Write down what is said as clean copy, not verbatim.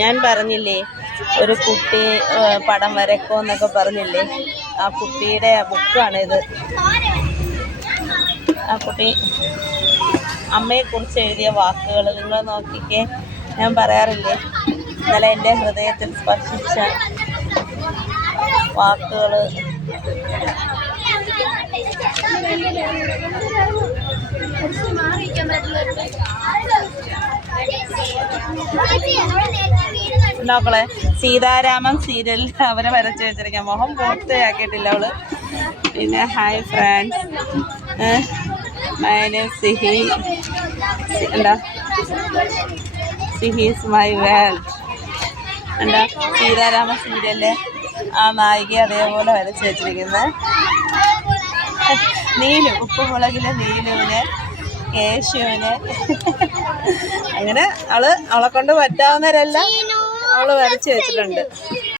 ഞാൻ പറഞ്ഞില്ലേ ഒരു കുട്ടി പടം വരക്കുമെന്നൊക്കെ പറഞ്ഞില്ലേ, ആ കുട്ടിയുടെ ബുക്കാണിത്. ആ കുട്ടി അമ്മയെക്കുറിച്ച് എഴുതിയ വാക്കുകൾ നിങ്ങൾ നോക്കിക്കേ. ഞാൻ പറയാറില്ലേ ഇന്നലെ എൻ്റെ ഹൃദയത്തിൽ സ്പർശിച്ച വാക്കുകൾ. നോക്കളെ, സീതാരാമൻ സീരിയലിൽ അവരെ വരച്ച് വെച്ചിരിക്കാം. മുഖം പൂർത്തിയാക്കിയിട്ടില്ല അവള്. പിന്നെ ഹായ് ഫ്രണ്ട്സ്, മൈ നെയിം സിഹി. എന്താ സിഹീസ് മൈ വേൾഡ്. എന്താ സീതാരാമ സീരിയലിലെ ആ നായിക അതേപോലെ വരച്ച് വെച്ചിരിക്കുന്നത്. നീലു, ഉപ്പുമുളകിലെ നീലുവിന്, കേശുവിന്, അങ്ങനെ അവളെ കൊണ്ട് പറ്റാവുന്നവരെല്ലാം അവള് വരച്ച് വെച്ചിട്ടുണ്ട്.